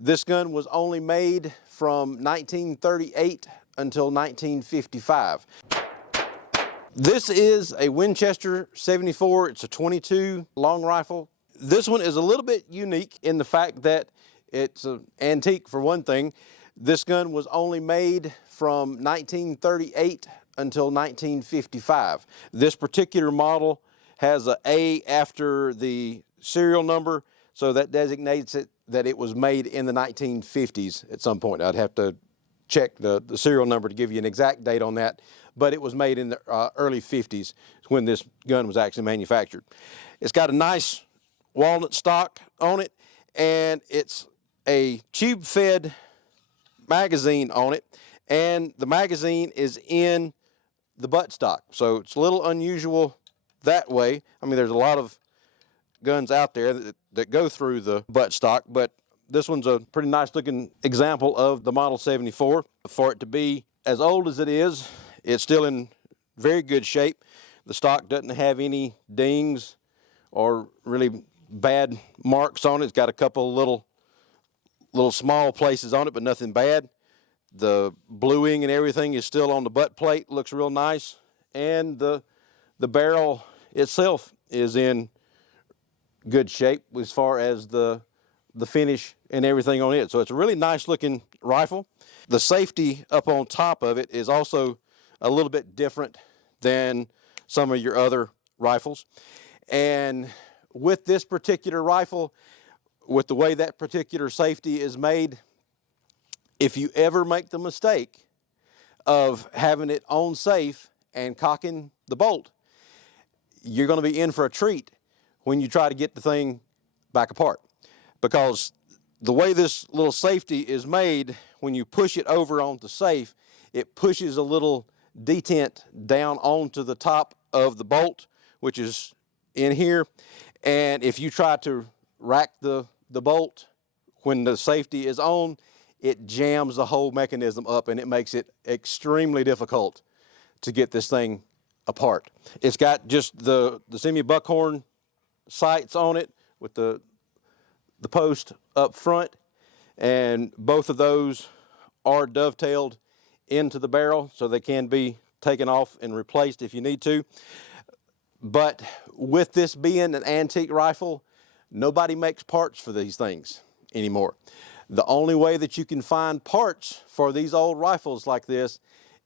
This gun was only made from 1938 until 1955. This is a Winchester 74. It's a 22 long rifle. This one is a little bit unique in the fact that it's an antique for one thing. This gun was only made from 1938 until 1955. This particular model has an A after the serial number, so that designates it that it was made in the 1950s at some point. I'd have to check the serial number to give you an exact date on that, but it was made in the early 50s when this gun was actually manufactured. It's got a nice walnut stock on it, and it's a tube-fed magazine on it, and the magazine is in the buttstock. So it's a little unusual that way. I mean, there's a lot of guns out there that go through the buttstock, but this one's a pretty nice looking example of the Model 74. For it to be as old as it is, it's still in very good shape. The stock doesn't have any dings or really bad marks on it. It's got a couple little small places on it, but nothing bad. The bluing and everything is still on the butt plate, looks real nice, and the barrel itself is in good shape as far as the finish and everything on it. So it's a really nice looking rifle. The safety up on top of it is also a little bit different than some of your other rifles. And with this particular rifle, with the way that particular safety is made, if you ever make the mistake of having it on safe and cocking the bolt, you're going to be in for a treat when you try to get the thing back apart. Because the way this little safety is made, when you push it over onto safe, it pushes a little detent down onto the top of the bolt, which is in here. And if you try to rack the bolt when the safety is on, it jams the whole mechanism up, and it makes it extremely difficult to get this thing apart. It's got just the semi-buckhorn sights on it with the post up front, and both of those are dovetailed into the barrel, so they can be taken off and replaced if you need to. But with this being an antique rifle, nobody makes parts for these things anymore. The only way that you can find parts for these old rifles like this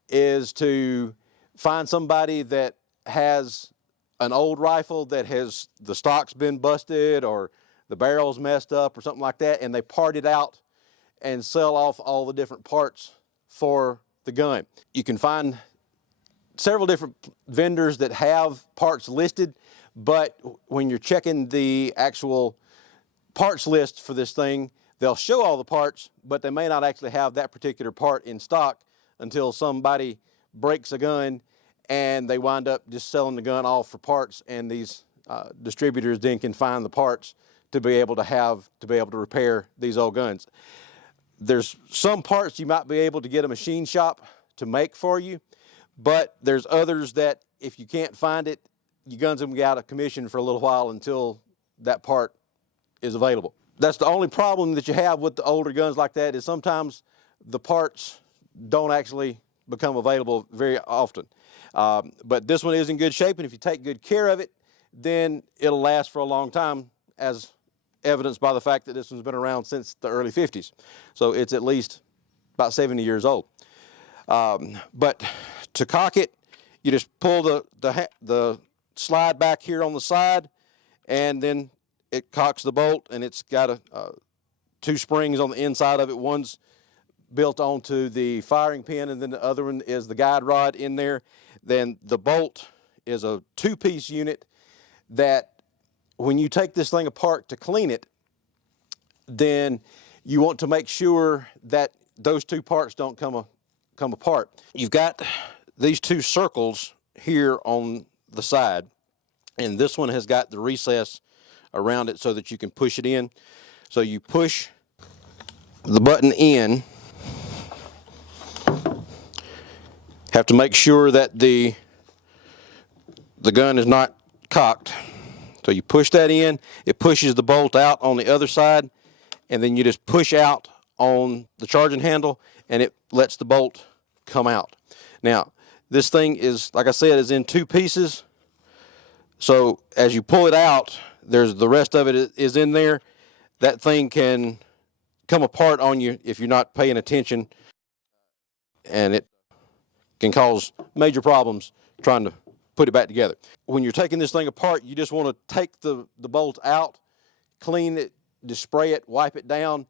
is to find somebody that has an old rifle that has the stock's been busted or the barrel's messed up or something like that, and they part it out and sell off all the different parts for the gun. You can find several different vendors that have parts listed, but when you're checking the actual parts list for this thing, they'll show all the parts, but they may not actually have that particular part in stock until somebody breaks a gun and they wind up just selling the gun off for parts, and these distributors then can find the parts to be able to repair these old guns. There's some parts you might be able to get a machine shop to make for you, but there's others that if you can't find it, your gun's gonna be out of commission for a little while until that part is available. That's the only problem that you have with the older guns like that, is sometimes the parts don't actually become available very often. But this one is in good shape, and if you take good care of it, then it'll last for a long time, as evidenced by the fact that this one's been around since the early 50s. So it's at least about 70 years old. But to cock it, you just pull the slide back here on the side, and then it cocks the bolt, and it's got two springs on the inside of it. One's built onto the firing pin, and then the other one is the guide rod in there. Then the bolt is a two-piece unit that when you take this thing apart to clean it, then you want to make sure that those two parts don't come apart. You've got these two circles here on the side, and this one has got the recess around it so that you can push it in. So you push the button in. Have to make sure that the gun is not cocked. So you push that in, it pushes the bolt out on the other side, and then you just push out on the charging handle, and it lets the bolt come out. Now, this thing is, like I said, is in 2 pieces. So as you pull it out, there's the rest of it is in there. That thing can come apart on you if you're not paying attention, and it can cause major problems trying to put it back together. When you're taking this thing apart, you just want to take the bolt out, clean it, just spray it, wipe it down.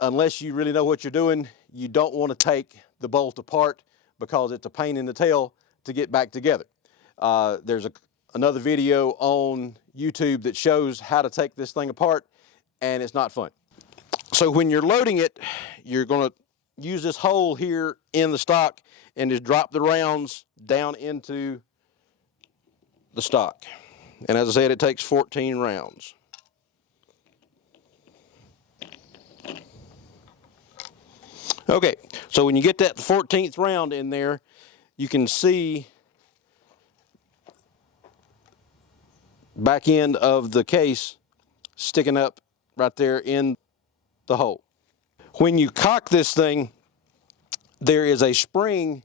Unless you really know what you're doing, you don't want to take the bolt apart because it's a pain in the tail to get back together. There's another video on YouTube that shows how to take this thing apart, and it's not fun. So when you're loading it, you're going to use this hole here in the stock and just drop the rounds down into the stock. And as I said, it takes 14 rounds. Okay, so when you get that 14th round in there, you can see back end of the case sticking up right there in the hole. When you cock this thing, there is a spring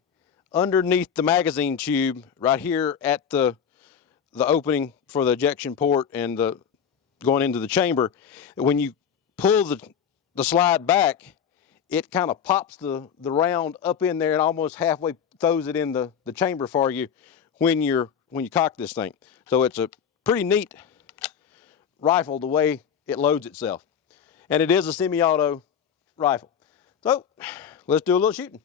underneath the magazine tube right here at the opening for the ejection port and the going into the chamber. When you pull the slide back, it kind of pops the round up in there and almost halfway throws it in the chamber for you when you cock this thing. So it's a pretty neat rifle the way it loads itself. And it is a semi-auto rifle. So let's do a little shooting.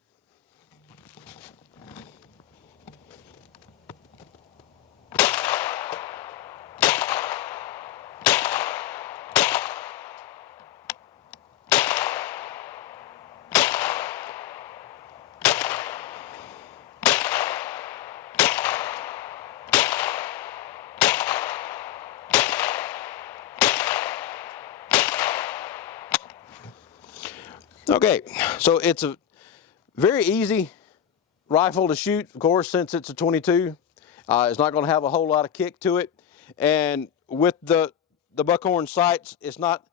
Okay, so it's a very easy rifle to shoot, of course, since it's a 22. It's not going to have a whole lot of kick to it. And with the buckhorn sights, it's not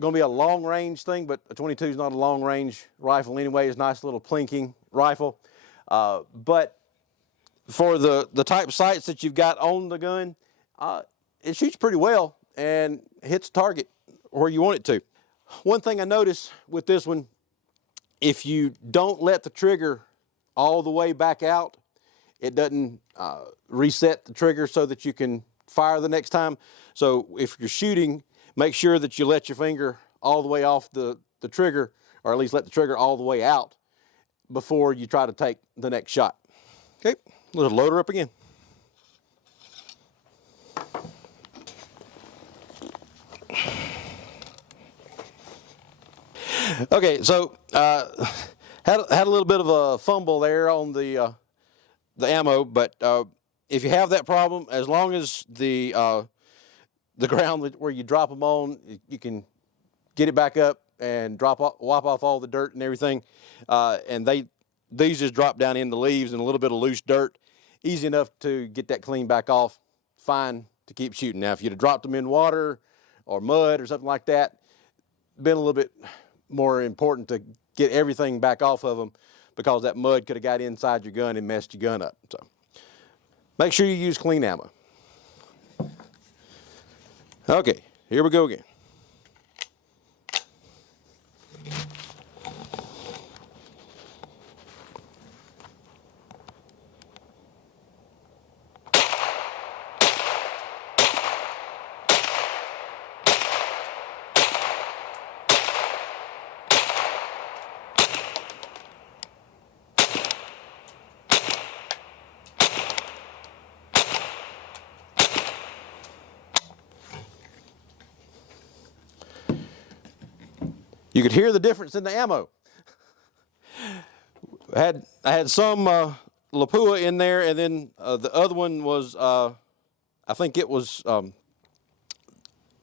going to be a long range thing, but a 22 is not a long range rifle anyway. It's a nice little plinking rifle. But for the type of sights that you've got on the gun, it shoots pretty well and hits target where you want it to. One thing I noticed with this one, if you don't let the trigger all the way back out, it doesn't reset the trigger so that you can fire the next time. So if you're shooting, make sure that you let your finger all the way off the trigger, or at least let the trigger all the way out before you try to take the next shot. Okay, let's load her up again. Okay, so had a little bit of a fumble there on the ammo, but if you have that problem, as long as the ground where you drop them on, you can get it back up and wipe off all the dirt and everything, and these just drop down in the leaves and a little bit of loose dirt, easy enough to get that clean back off, fine to keep shooting. Now, if you'd have dropped them in water or mud or something like that, been a little bit more important to get everything back off of them, because that mud could have got inside your gun and messed your gun up. So make sure you use clean ammo. Okay, here we go again. You could hear the difference in the ammo. I had some Lapua in there, and then the other one was, I think it was, I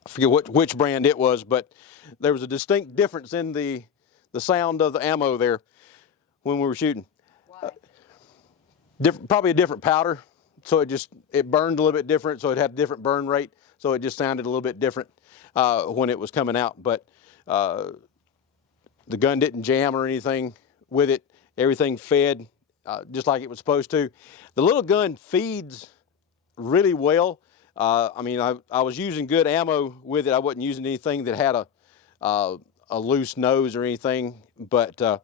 forget which brand it was, but there was a distinct difference in the sound of the ammo there when we were shooting. Why? Probably a different powder, so it burned a little bit different, so it had a different burn rate, so it just sounded a little bit different when it was coming out. But The gun didn't jam or anything with it. Everything fed just like it was supposed to. The little gun feeds really well. I mean, I was using good ammo with it. I wasn't using anything that had a loose nose or anything, but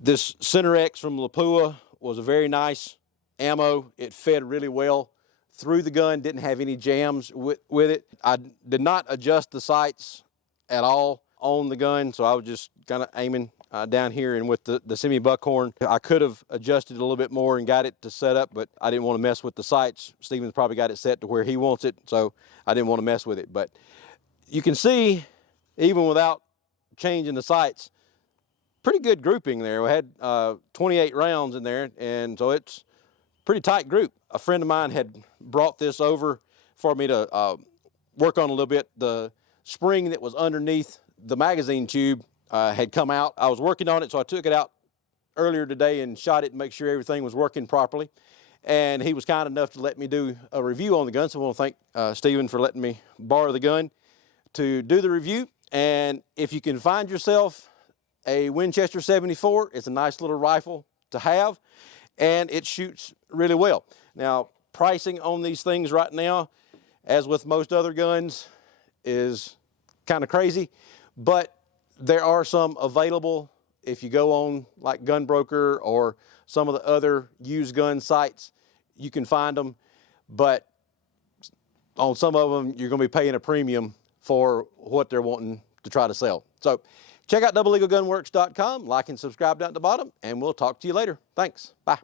this Center X from Lapua was a very nice ammo. It fed really well through the gun, didn't have any jams with it. I did not adjust the sights at all on the gun, so I was just kind of aiming down here, and with the semi-buckhorn, I could have adjusted a little bit more and got it to set up, but I didn't want to mess with the sights. Steven's probably got it set to where he wants it, so I didn't want to mess with it. But you can see, even without changing the sights, pretty good grouping there. We had 28 rounds in there, and so it's pretty tight group. A friend of mine had brought this over for me to work on a little bit. The spring that was underneath the magazine tube had come out. I was working on it, so I took it out earlier today and shot it to make sure everything was working properly. And he was kind enough to let me do a review on the gun, so I want to thank Steven for letting me borrow the gun to do the review. And if you can find yourself a Winchester 74, it's a nice little rifle to have, and it shoots really well. Now, pricing on these things right now, as with most other guns, is kind of crazy, but there are some available. If you go on like Gunbroker or some of the other used gun sites, you can find them, but on some of them, you're going to be paying a premium for what they're wanting to try to sell. So check out doublelegalgunworks.com, like and subscribe down at the bottom, and we'll talk to you later. Thanks. Bye.